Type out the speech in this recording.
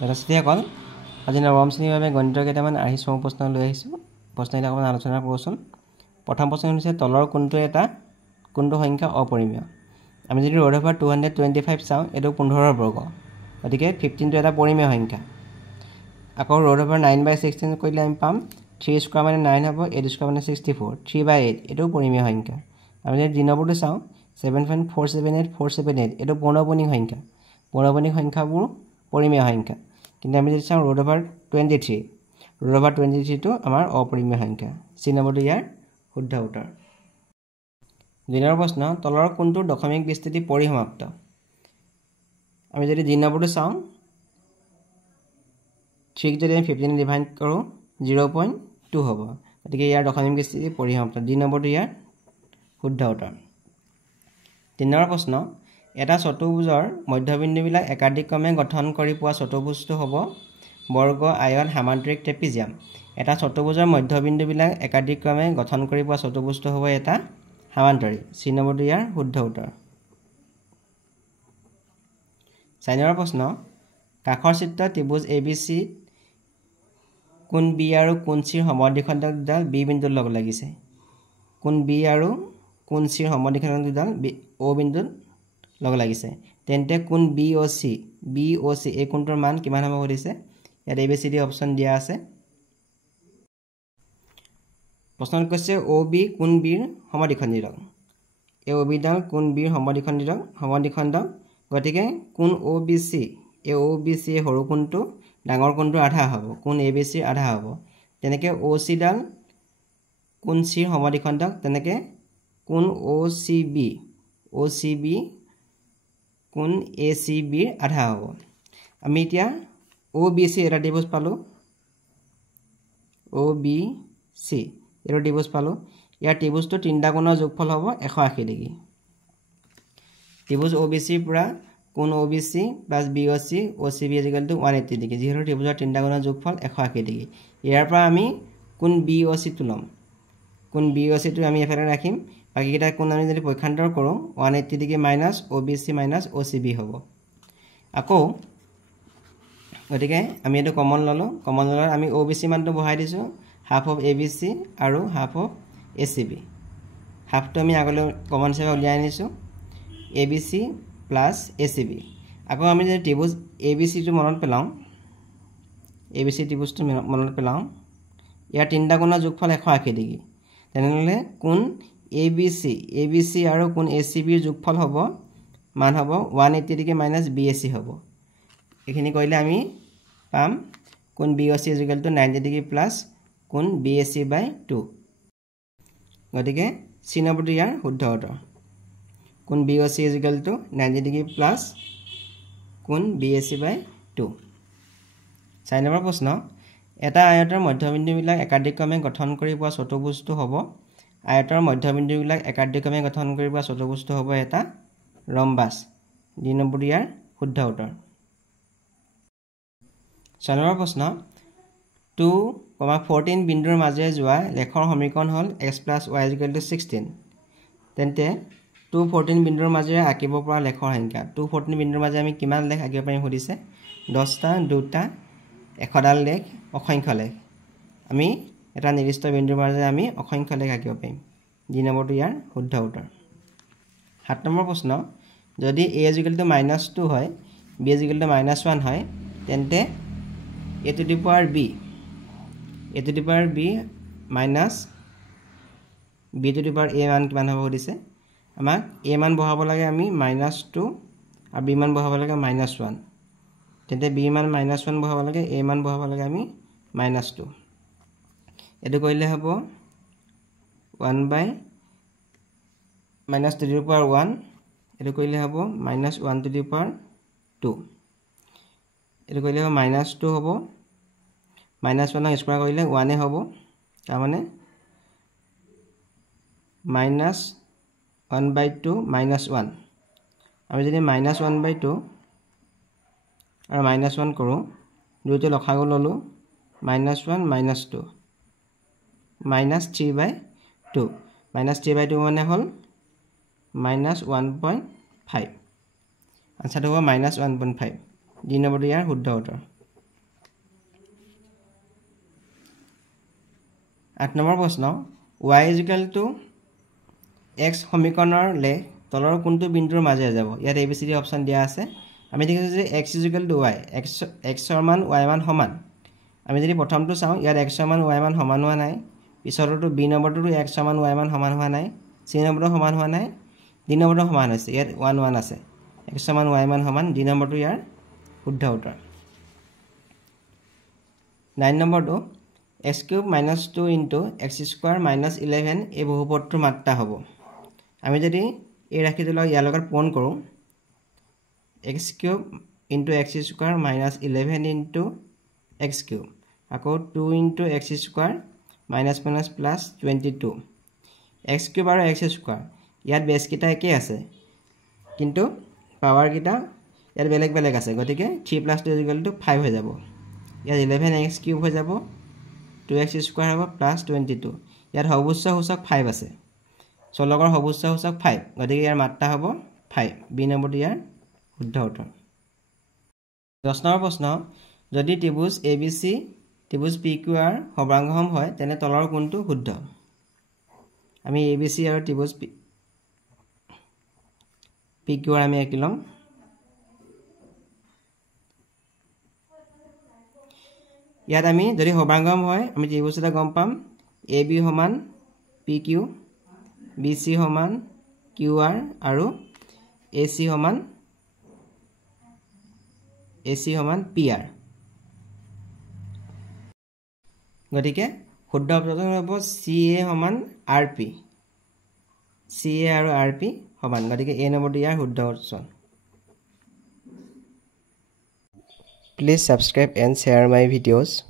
ছাত্ৰ-ছাত্ৰীসকল আজি নৱম শ্ৰেণীৰ বাবে গণিতৰ কেইটামান আৰ্হি চমু প্ৰশ্ন লৈ আহিছোঁ। প্ৰশ্নকেইটা অকণমান আলোচনা কৰোঁচোন। প্ৰথম প্ৰশ্ন হৈছে তলৰ কোনটো সংখ্যা অপৰিমেয়। আমি যদি ৰুট অভাৰ 225 চাওঁ, এইটো 15 বৰ্গ, গতিকে 15টো এটা পৰিমেয় সংখ্যা। আকৌ ৰুট অভাৰ 9/16 কৰিলে আমি পাম 3 স্কোৱাৰ মানে 9 হ'ব, 8 স্কোৱাৰ মানে 64, 3/8 এইটো পৰিমেয় সংখ্যা। আমি যদি 2 নম্বৰটো চাওঁ 7.478478 এইটো পৌনঃপুনিক সংখ্যা। পৌনঃপুনিক সংখ্যাবোৰ পৰিমেয় সংখ্যা। কিন্তু আমি যদি চাওঁ ৰুট অভাৰ 23টো আমাৰ অপৰিমেয় সংখ্যা। চি নম্বৰটো ইয়াৰ শুদ্ধ উত্তৰ। 2 নম্বৰ প্ৰশ্ন তলৰ কোনটো দশমিক বিস্তৃতি পৰিসমাপ্ত। আমি যদি 2 নম্বৰটো চাওঁ 3 যদি আমি 15 ডিভাইড কৰোঁ 0.2 হ'ব, গতিকে ইয়াৰ দশমিক বিস্তৃতি পৰিসমাপ্ত। 2 নম্বৰটো ইয়াৰ শুদ্ধ উত্তৰ। 3 নম্বৰ প্ৰশ্ন এটা চতুৰ্ভুজৰ মধ্যবিন্দুবিলাক একাদিক্ৰমে গঠন কৰি পোৱা চতুৰ্ভুজটো হ'ব বৰ্গ, আয়ত, সামান্তৰিক, ট্ৰেপিজিয়াম। এটা চতুৰ্ভুজৰ মধ্যবিন্দুবিলাক একাদিক্ৰমে গঠন কৰি পোৱা চতুৰ্ভুজটো হ'ব এটা সামান্তৰিক। চি নম্বৰটো ইয়াৰ শুদ্ধ উত্তৰ। 4 নম্বৰ প্ৰশ্ন কাষৰ চিত্ৰ ত্ৰিভুজ ABC কোণ B আৰু কোণ Cৰ সমদ্বিখণ্ডক দুডাল B বিন্দুত লগ লাগিছে। কোণ B আৰু কোণ Cৰ সমদ্বিখণ্ডক দুডাল O বিন্দুত লগ লাগিছে। তেন্তে কোণ BOC এই কোণটোৰ মান কিমান হ'ব সুধিছে। ইয়াত ABCD অপশ্যন দিয়া আছে। প্ৰশ্নত কৈছে OB কোণ Bৰ সমদ্বিখণ্ডিতক। এই OBডাল কোণ Bৰ সমদ্বিখণ্ডক, গতিকে কোণ OBC এই সৰু কোণটো ডাঙৰ কোণটোৰ আধা হ'ব, কোণ ABCৰ আধা হ'ব। তেনেকৈ OCডাল কোণ Cৰ সমদ্বিখণ্ডক, তেনেকৈ কোণ OCB কোণ ACBৰ আধা হ'ব। আমি এতিয়া OBC এটা ত্ৰিভুজ পালোঁ, OBC এইটো ত্ৰিভুজ পালোঁ। ইয়াৰ ত্ৰিভুজটো তিনিটা কোণৰ যোগফল হ'ব 180 ডিগ্ৰী। ত্ৰিভুজ OBCৰ পৰা কোণ OBC plus BOC OCB = 180 degree. যিহেতু ত্ৰিভুজৰ তিনিটা কোণৰ যোগফল 180 ডিগ্ৰী। ইয়াৰ পৰা আমি কোণ BOCটো ল'ম। কোণ BOCটো আমি এফালে ৰাখিম। বাকীকেইটা কোণ আমি যদি পক্ষান্তৰ কৰোঁ 180 degree minus OBC minus OCB হ'ব। আকৌ গতিকে আমি এইটো কমন ল'লোঁ। কমন ল'লে আমি OBC মানটো বহাই দিছোঁ, হাফ অফ ABC আৰু হাফ অফ ACB। হাফটো আমি আগলৈ কমন হিচাপে উলিয়াই আনিছোঁ, ABC প্লাছ ACB। আকৌ আমি যদি ত্ৰিভুজ ABCটো মনত পেলাওঁ, ABC ত্ৰিভুজটো মনত পেলাওঁ, ইয়াৰ তিনিটা কোণৰ যোগফল 180 ডিগ্ৰী। তেনেহ'লে কোণ ABC আৰু কোণ ACBৰ যোগফল হ'ব 180 ডিগ্ৰী মাইনাছ BAC হ'ব। এইখিনি কৰিলে আমি পাম কোণ BOC = 90 ডিগ্ৰী প্লাছ কোণ BAC/2। গতিকে চি নম্বৰটো ইয়াৰ শুদ্ধ উত্তৰ। কোণ BOC = 90 ডিগ্ৰী প্লাছ কোণ BAC/2। 4 নম্বৰ প্ৰশ্ন এটা আয়তৰ মধ্যবিন্দুবিলাক একাদিক্ৰমে গঠন কৰি পোৱা চতুৰ্ভুজটো হ'ব এটা ৰম্বাস। 2 নম্বৰটো ইয়াৰ শুদ্ধ উত্তৰ। 6 নম্বৰ প্ৰশ্ন 2,14 বিন্দুৰ মাজেৰে যোৱা লেখৰ সমীকৰণ হ'ল x + y = 16। তেন্তে 2,14 বিন্দুৰ মাজেৰে আঁকিব পৰা লেখৰ সংখ্যা। 2,14 বিন্দুৰ মাজেৰে আমি কিমান লেখ আঁকিব পাৰিম সুধিছে। 10টা, 2টা, 100ডাল লেখ, অসংখ্য লেখ। আমি এটা নিৰ্দিষ্ট বিন্দুৰ মাজেৰে আমি অসংখ্য লেখ আঁকিব পাৰিম। 2 নম্বৰটো ইয়াৰ শুদ্ধ উত্তৰ। 7 নম্বৰ প্ৰশ্ন যদি a = -2 হয়, b = -1 হয়, তেন্তে a to the power b minus b to the power a মান কিমান হ'ব সুধিছে। আমাক a মান বহাব লাগে আমি -2 আৰু b মান বহাব লাগে -1। তেন্তে b মান -1 বহাব লাগে, a মান বহাব লাগে আমি -2। এইটো কৰিলে হ'ব 1/-2 to the power 1। এইটো কৰিলে হ'ব -1 to the power 2। এইটো কৰিলে হ'ব -2 হ'ব, -1ক স্কোৱাৰ কৰিলে 1 হ'ব, তাৰমানে -1/2 -1। আমি যদি -1/2 আৰু -1 কৰোঁ, দুয়োটা লসাগু ল'লোঁ, -1 -2 -3/2। -3/2 মানে হ'ল -1.5। আনচাৰটো হ'ব -1.5। 2 নম্বৰটো ইয়াৰ শুদ্ধ উত্তৰ। 8 নম্বৰ প্ৰশ্ন y = x সমীকৰণৰ লেখ তলৰ কোনটো বিন্দুৰ মাজে যাব ইয়াত ABCD অপচন দিয়া আছে আমি দেখিছো যে x = y x ৰ মান y মান সমান আমি যদি প্ৰথমটো চাও ইয়াত x ৰ মান y মান সমান হোৱা নাই পিছৰটো b নম্বৰটো x ৰ মান y মান সমান হোৱা নাই c নম্বৰটো সমান হোৱা নাই d নম্বৰটো সমান হৈছে ইয়াত 1 1 আছে x ৰ মান y মান সমান d নম্বৰটো ইয়াৰ শুদ্ধ উত্তৰ 9 নম্বৰটো x³ - 2 * x² - 11 এই বহুপদটোৰ মাত্ৰা হ'ব আমি যদি এই ৰাশিটো ইয়াৰ লগত পূৰণ কৰোঁ x³ * x² - 11 * x³ আকৌ 2 * x² - +22 x³ আৰু x² ইয়াত বেছকেইটা একেই আছে কিন্তু পাৱাৰকেইটা ইয়াত বেলেগ বেলেগ আছে গতিকে 3 + 2 = 5 হৈ যাব ইয়াত 11x³ হৈ যাব 2x² হ'ব +22 ইয়াত সৰ্বোচ্চ সূচক 5 আছে চলকৰ সৰ্বোচ্চ সূচক 5 গতিকে ইয়াৰ মাত্ৰা হ'ব 5 বি নম্বৰটো ইয়াৰ শুদ্ধ উত্তৰ 10 নম্বৰ প্ৰশ্ন যদি ত্ৰিভুজ ABC ত্ৰিভুজ PQR সৰ্বাংগসম হয় তেনে তলৰ কোনটো শুদ্ধ আমি ABC আৰু ত্ৰিভুজ PQR আমি আঁকি লম ইয়াত আমি যদি সৰ্বাংগসম হয় আমি ত্ৰিভুজ এটা গম পাম AB = PQ BC = QR আৰু AC = PR গতিকে শুদ্ধ উত্তৰ হ'ব CA = RP CA আৰু RP সমান গতিকে A নম্বৰটো ইয়াৰ শুদ্ধ উত্তৰ Please subscribe and share my videos.